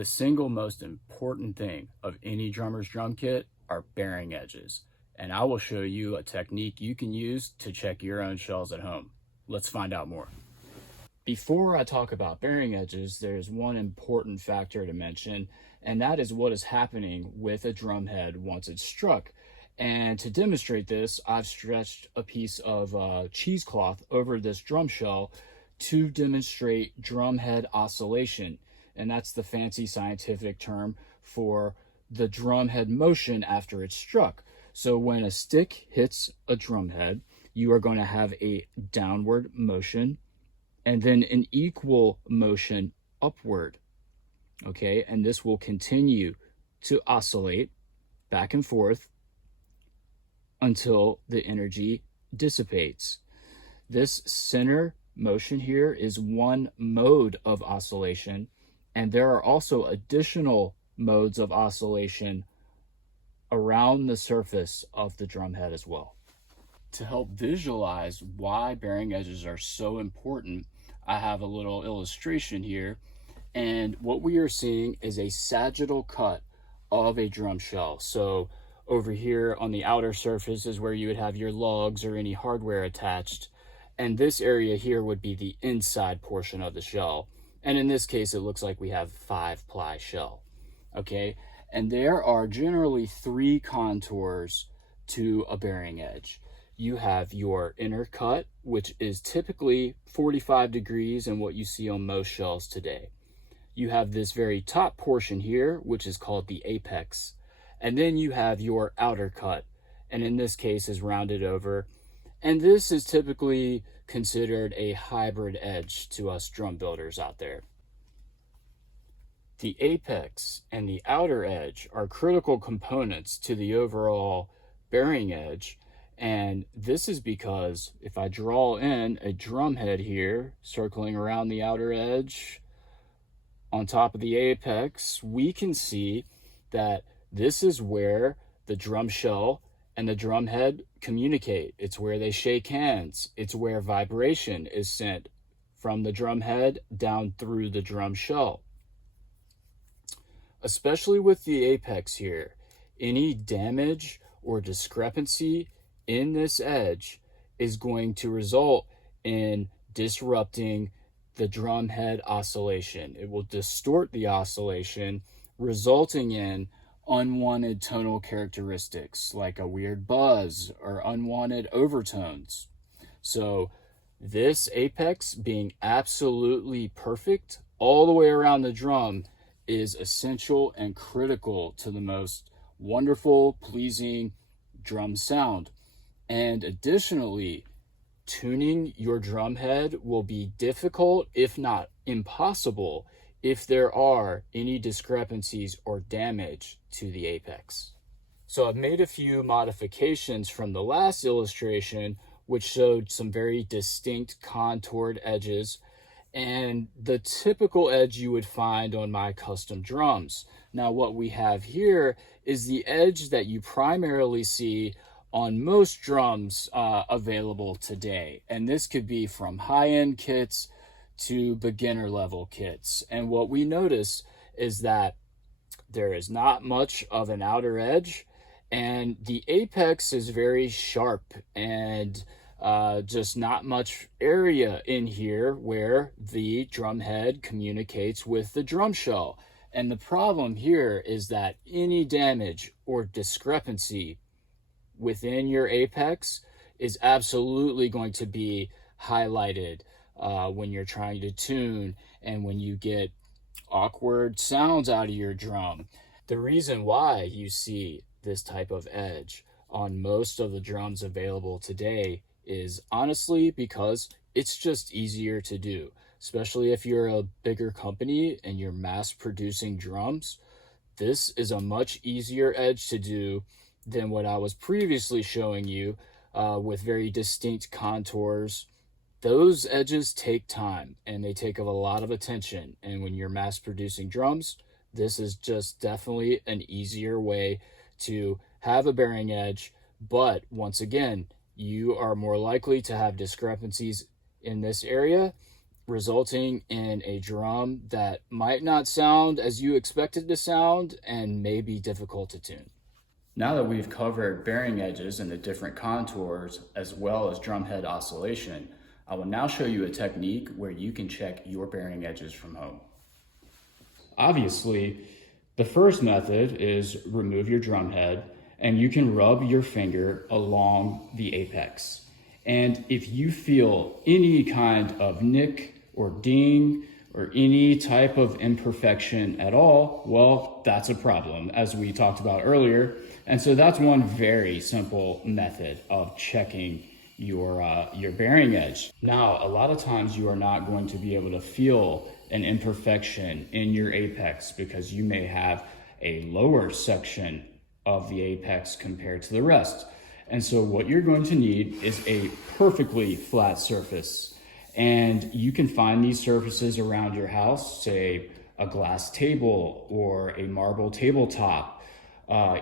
The single most important thing of any drummer's drum kit are bearing edges, and I will show you a technique you can use to check your own shells at home. Let's find out more. Before I talk about bearing edges, there's one important factor to mention, and that is what is happening with a drum head once it's struck. And to demonstrate this, I've stretched a piece of cheesecloth over this drum shell to demonstrate drum head oscillation. And that's the fancy scientific term for the drum head motion after it's struck. So when a stick hits a drum head, you are going to have a downward motion and then an equal motion upward. Okay, and this will continue to oscillate back and forth until the energy dissipates. This center motion here is one mode of oscillation, and there are also additional modes of oscillation around the surface of the drum head as well. To help visualize why bearing edges are so important, I have a little illustration here, and what we are seeing is a sagittal cut of a drum shell. So over here on the outer surface is where you would have your lugs or any hardware attached, and this area here would be the inside portion of the shell. And in this case, it looks like we have 5-ply shell. Okay, and there are generally 3 contours to a bearing edge. You have your inner cut, which is typically 45 degrees and what you see on most shells today. You have this very top portion here, which is called the apex. And then you have your outer cut, and in this case is rounded over. And this is typically considered a hybrid edge to us drum builders out there. The apex and the outer edge are critical components to the overall bearing edge. And this is because if I draw in a drum head here, circling around the outer edge on top of the apex, we can see that this is where the drum shell and the drum head communicate. It's where they shake hands. It's where vibration is sent from the drum head down through the drum shell. Especially with the apex here, any damage or discrepancy in this edge is going to result in disrupting the drum head oscillation. It will distort the oscillation, resulting in unwanted tonal characteristics like a weird buzz or unwanted overtones. So this apex being absolutely perfect all the way around the drum is essential and critical to the most wonderful, pleasing drum sound. And additionally, tuning your drum head will be difficult, if not impossible, if there are any discrepancies or damage to the apex. So I've made a few modifications from the last illustration, which showed some very distinct contoured edges and the typical edge you would find on my custom drums. Now what we have here is the edge that you primarily see on most drums available today. And this could be from high-end kits to beginner level kits. And what we notice is that there is not much of an outer edge, and the apex is very sharp and just not much area in here where the drum head communicates with the drum shell. And the problem here is that any damage or discrepancy within your apex is absolutely going to be highlighted when you're trying to tune and when you get awkward sounds out of your drum. The reason why you see this type of edge on most of the drums available today is honestly because it's just easier to do, especially if you're a bigger company and you're mass producing drums. This is a much easier edge to do than what I was previously showing you with very distinct contours. Those edges take time and they take a lot of attention. And when you're mass producing drums, this is just definitely an easier way to have a bearing edge. But once again, you are more likely to have discrepancies in this area resulting in a drum that might not sound as you expect it to sound and may be difficult to tune. Now that we've covered bearing edges and the different contours, as well as drumhead oscillation, I will now show you a technique where you can check your bearing edges from home. Obviously, the first method is remove your drumhead, and you can rub your finger along the apex. And if you feel any kind of nick or ding or any type of imperfection at all, well, that's a problem, as we talked about earlier. And so that's one very simple method of checking your bearing edge. Now, a lot of times you are not going to be able to feel an imperfection in your apex because you may have a lower section of the apex compared to the rest. And so what you're going to need is a perfectly flat surface. And you can find these surfaces around your house, say a glass table or a marble tabletop.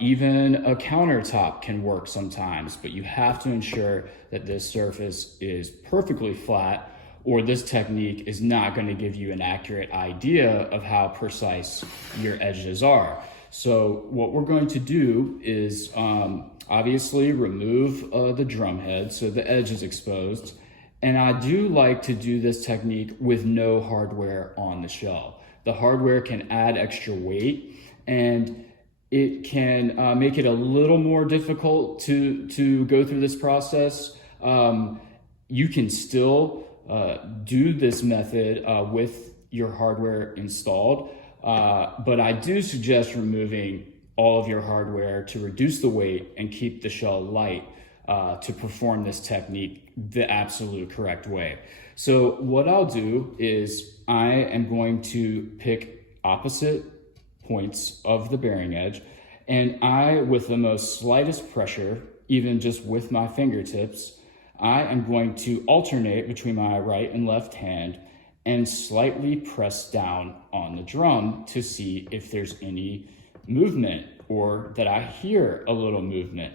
Even a countertop can work sometimes, but you have to ensure that this surface is perfectly flat, or this technique is not going to give you an accurate idea of how precise your edges are. So what we're going to do is obviously remove the drum head so the edge is exposed. And I do like to do this technique with no hardware on the shell. The hardware can add extra weight, and it can make it a little more difficult to go through this process. You can still do this method with your hardware installed, but I do suggest removing all of your hardware to reduce the weight and keep the shell light to perform this technique the absolute correct way. So what I'll do is I am going to pick opposite points of the bearing edge, and I, with the most slightest pressure, even just with my fingertips, I am going to alternate between my right and left hand and slightly press down on the drum to see if there's any movement or that I hear a little movement.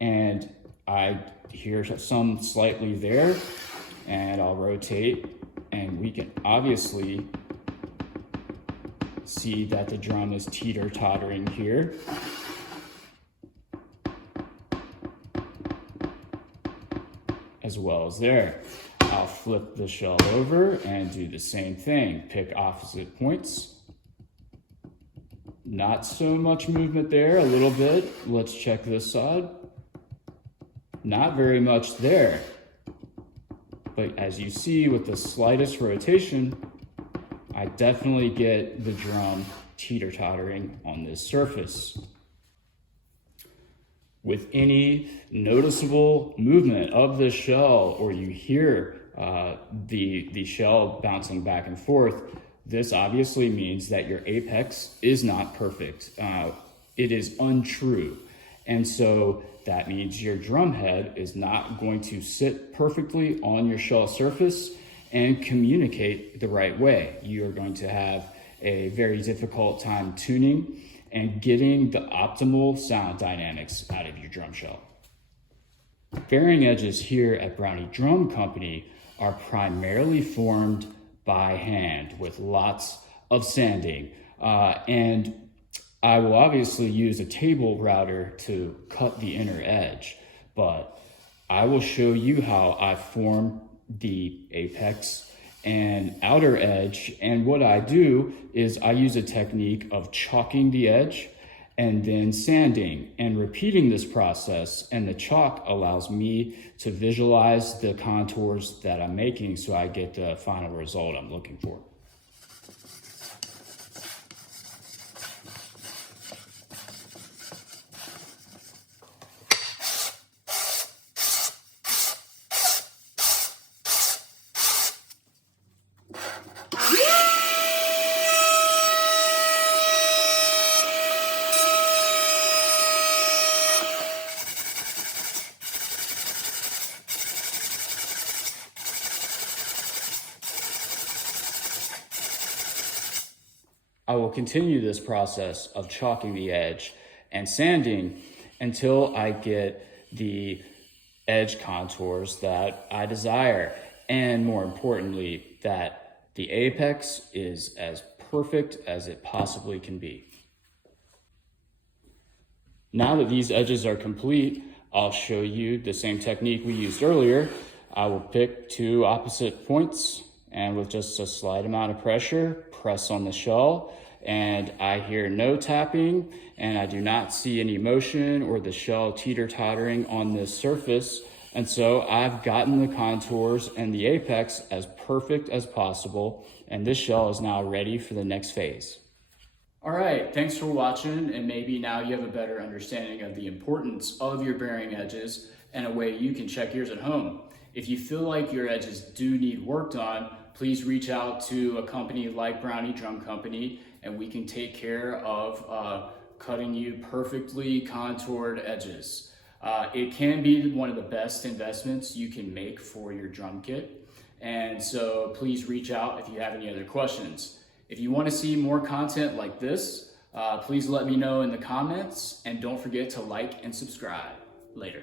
And I hear some slightly there, and I'll rotate, and we can obviously see that the drum is teeter-tottering here. As well as there. I'll flip the shell over and do the same thing. Pick opposite points. Not so much movement there, a little bit. Let's check this side. Not very much there. But as you see, with the slightest rotation, I definitely get the drum teeter-tottering on this surface. With any noticeable movement of the shell, or you hear the shell bouncing back and forth, this obviously means that your apex is not perfect. It is untrue. And so that means your drum head is not going to sit perfectly on your shell surface and communicate the right way. You are going to have a very difficult time tuning and getting the optimal sound dynamics out of your drum shell. Bearing edges here at Brownie Drum Company are primarily formed by hand with lots of sanding. And I will obviously use a table router to cut the inner edge, but I will show you how I form the apex and outer edge. And what I do is I use a technique of chalking the edge and then sanding and repeating this process. And the chalk allows me to visualize the contours that I'm making so I get the final result I'm looking for. I will continue this process of chalking the edge and sanding until I get the edge contours that I desire, and more importantly, that The apex is as perfect as it possibly can be. Now that these edges are complete, I'll show you the same technique we used earlier. I will pick two opposite points and with just a slight amount of pressure, press on the shell, and I hear no tapping and I do not see any motion or the shell teeter-tottering on this surface. And so I've gotten the contours and the apex as perfect as possible, and this shell is now ready for the next phase. All right, thanks for watching, and maybe now you have a better understanding of the importance of your bearing edges and a way you can check yours at home. If you feel like your edges do need worked on, please reach out to a company like Brownie Drum Company, and we can take care of cutting you perfectly contoured edges. It can be one of the best investments you can make for your drum kit, and so please reach out if you have any other questions. If you want to see more content like this, please let me know in the comments, and don't forget to like and subscribe. Later.